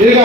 ఇక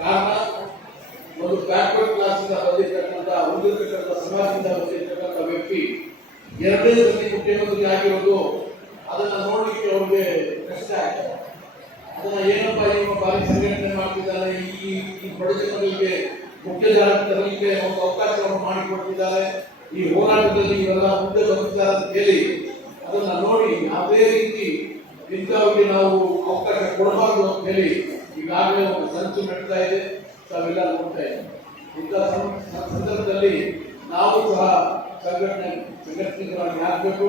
ಕಾರಣ, ಒಂದು ಬ್ಯಾಕ್ವರ್ಡ್ ಕ್ಲಾಸಿಂದ ಬಂದಿರತಕ್ಕಂಥ ಉಳಿದಿರ್ತಕ್ಕಂಥ ಸಮಾಜದಿಂದ ಬಂದಿರತಕ್ಕಂಥ ವ್ಯಕ್ತಿ ಎರಡನೇ ಸತಿ ಮುಖ್ಯಮಂತ್ರಿ ಆಗಿರೋದು ಅದನ್ನ ನೋಡಲಿಕ್ಕೆ ಅವ್ರಿಗೆ ಕಷ್ಟ ಆಗ್ತದೆ ಅದನ್ನ ಏನಪ್ಪ ಇವ ಬಾರಿ ಸಂಘಟನೆ ಮಾಡ್ತಿದ್ದಾರೆ ಈ ಈ ಬಡ ಜನರಿಗೆ ಮುಖ್ಯ ಜಾಗ ತರಲಿಕ್ಕೆ ಒಂದು ಅವಕಾಶವನ್ನು ಮಾಡಿಕೊಡ್ತಿದ್ದಾರೆ ಈ ಹೋರಾಟದಲ್ಲಿ ಇವೆಲ್ಲ ಮುಖ್ಯ ಬಂದಿದ್ದಾರೆ ಅಂತ ಹೇಳಿ ಅದನ್ನ ನೋಡಿ ಯಾವುದೇ ರೀತಿ ಇಂಥವ್ರಿಗೆ ನಾವು ಅವಕಾಶ ಕೊಡಬಾರ್ದು ಅಂತ ಹೇಳಿ ಈಗಾಗಲೇ ಒಂದು ಸಂಚು ನಡೀತಾ ಇದೆ, ತಾವೆಲ್ಲ ನೋಡ್ತಾ ಇದ್ದೀವಿ ಇಂಥ ಸಂದರ್ಭದಲ್ಲಿ ನಾವು ಸಹ ಸಂಘಟನೆ ಸಂಘಟನೆಗಳಾಗಿ ಆಗಬೇಕು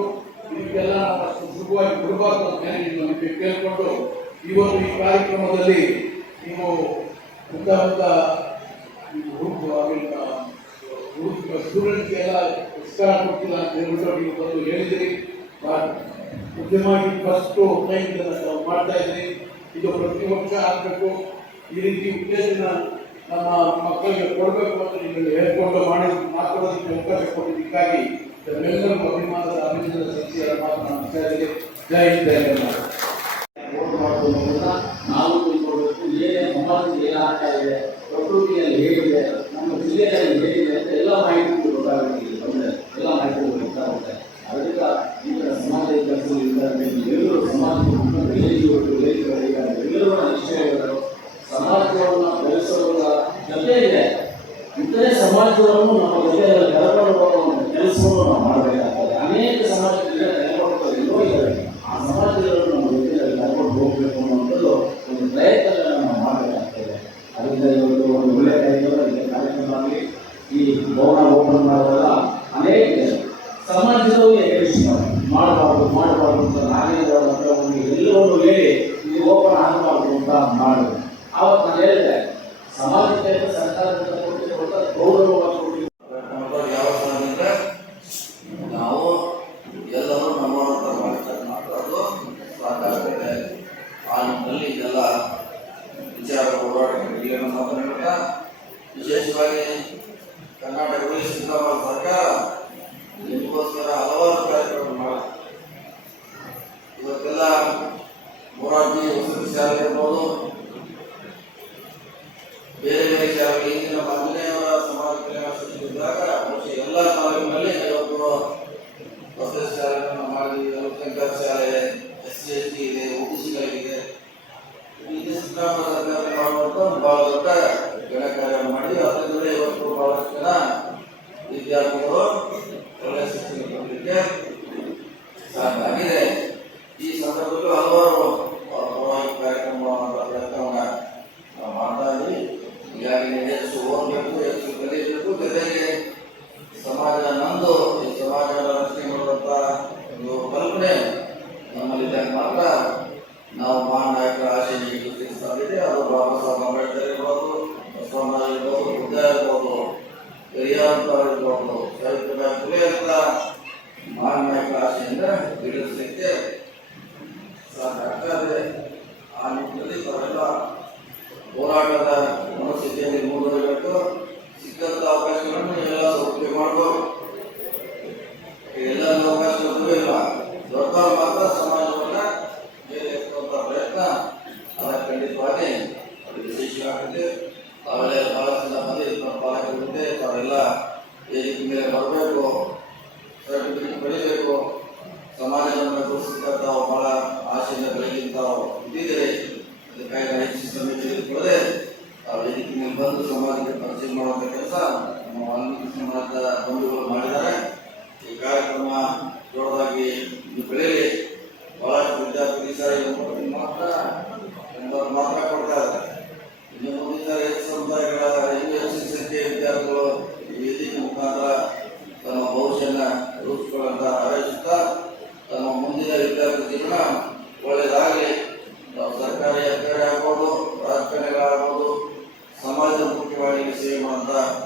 ಇದಕ್ಕೆಲ್ಲ ನಾವು ಸುಲಭವಾಗಿ ಬಿಡಬಾರ್ದು ಅಂತ ನಿಮಗೆ ಕೇಳಿಕೊಂಡು ಇವತ್ತು ಈ ಕಾರ್ಯಕ್ರಮದಲ್ಲಿ ನೀವು ಮುಂದಾದ ಹುಡುಗ ಸ್ಟೂಡೆಂಟ್ಗೆಲ್ಲ ಉತ್ಸಾಹ ಕೊಡ್ತಿಲ್ಲ ಅಂತ ಹೇಳ್ಬಿಟ್ಟು ನೀವು ಬಂದು ಹೇಳಿದಿರಿ ಮುಖ್ಯವಾಗಿ ಫಸ್ಟು ನಾವು ಮಾಡ್ತಾ ಇದ್ರಿ ಇದು ಪ್ರತಿ ವರ್ಷ ಆಗಬೇಕು. ಈ ರೀತಿ ಉದ್ದೇಶನ ನಮ್ಮ ಮಕ್ಕಳಿಗೆ ಕೊಡಬೇಕು ಅಂತ ನಿಮ್ಮಲ್ಲಿ ಹೇಳ್ಕೊಂಡು ಮಾಡಿ ಮಾತಾಡೋದಕ್ಕೆ ಅವಕಾಶ ಕೊಟ್ಟಿದ್ದಕ್ಕಾಗಿ ನಮ್ಮೆಲ್ಲರಿಗೂ ಅಭಿಮಾನದ ಅಭಿನಂದನೆ ಸಲ್ಲಿಸಿದ ಮಾತು ನಾನು ಕೇಳಿದೆ. ಜೈ ಜೈ ನಾವು ತಿಳ್ಕೊಳ್ಬೇಕು. ಏನೇ ಸಮಾಜದಲ್ಲಿ ಏನಾಗ್ತಾ ಇದೆ ಪ್ರಕೃತಿಯಲ್ಲಿ ಹೇಗಿದೆ, ನಮ್ಮ ಜಿಲ್ಲೆಯಲ್ಲಿ ಹೇಗಿದೆ ಅಂತ ಎಲ್ಲ ಮಾಹಿತಿ ಸಮಾಜವನ್ನು ನಮ್ಮ ಜೊತೆ ಹೋಗುವ ಒಂದು ಕೆಲಸವನ್ನು ನಾವು ಮಾಡಬೇಕಾಗ್ತದೆ. ಅನೇಕ ಸಮಾಜದಲ್ಲಿ ಇದ್ದಾರೆ ಆ ಸಮಾಜಗಳನ್ನು ನಮ್ಮ ಜೊತೆಯಲ್ಲಿ ಕರ್ಕೊಂಡು ಹೋಗಬೇಕು ಅನ್ನೋದು ಒಂದು ಪ್ರಯತ್ನಗಳನ್ನು ನಾವು ಮಾಡಬೇಕಾಗ್ತದೆ. ಅದರಿಂದ ಇವತ್ತು ಒಂದು ಒಳ್ಳೆಯ ಇದೆ ಕಾರ್ಯಕ್ರಮ ಆಗಲಿ ಈ ಭವನ ಓಪನ್ ಮಾಡುವಾಗ ಅನೇಕ ಸಮಾಜದವರು ಎಕಡಿಸಿ ಮಾಡಬಾರ್ದು ಮಾಡಬಾರ್ದು ಅಂತ ನಾನೇ ಹತ್ರ ಒಂದು ಎಲ್ಲವನ್ನು ಹೇಳಿ ಇದು ಓಪನ್ ಆಗಬಾರ್ದು ಅಂತ ಮಾಡಿದೆ ಆವತ್ತು ನಾನು ಹೇಳಿದೆ, ಸಮಾಜಕ್ಕೆ ಸರ್ಕಾರದಿಂದ ಕೊಟ್ಟಿರುವಂಥ ಗೌರವವನ್ನು ಸಾಕಾಗ್ತದೆ ಆ ನಿಟ್ಟಿನಲ್ಲಿ ಇದೆಲ್ಲ ವಿಚಾರ ಹೋರಾಟಗಳಿಗೆ ಮಾತನಾಡುತ್ತಾ ವಿಶೇಷವಾಗಿ ಸರ್ಕಾರ ಮಾಡುವಂತ ಬಹಳ ದೊಡ್ಡ ಗಣಕಾರ್ಯ ಮಾಡಿ ಅದರಿಂದ ಇವತ್ತು ಬಹಳಷ್ಟು ಜನ ವಿದ್ಯಾರ್ಥಿಗಳು ಒಳ್ಳೆಯ ಶಿಕ್ಷಣ ಪಡೆಯಲಿಕ್ಕೆ ಪೆರಿಯಾರ್ ಇರ್ಬೋದು ಸಾವಿತ್ರಿಬಾಯಿ ಮಾನವ ಆಶೆಯಿಂದ ಈಡೇರಿಸಲಿಕ್ಕೆ ಸಾಕಾಗ್ತದೆ ಆ ನಿಟ್ಟಿನಲ್ಲಿ ತಾವೆಲ್ಲ ಹೋರಾಟದ ಮನಸ್ಥಿತಿಯಲ್ಲಿ ಮುಂದುವರಿಬೇಕು. ಸಿಕ್ಕಂಥ ಅವಕಾಶಗಳನ್ನು ಎಲ್ಲ ಸದುಪಯೋಗ ಮಾಡಬೇಕು ಎಲ್ಲ ಅವಕಾಶ ಇಲ್ಲ ದೊಡ್ಡ ಮಾತ್ರ ಸಮಾಜವನ್ನ আমরা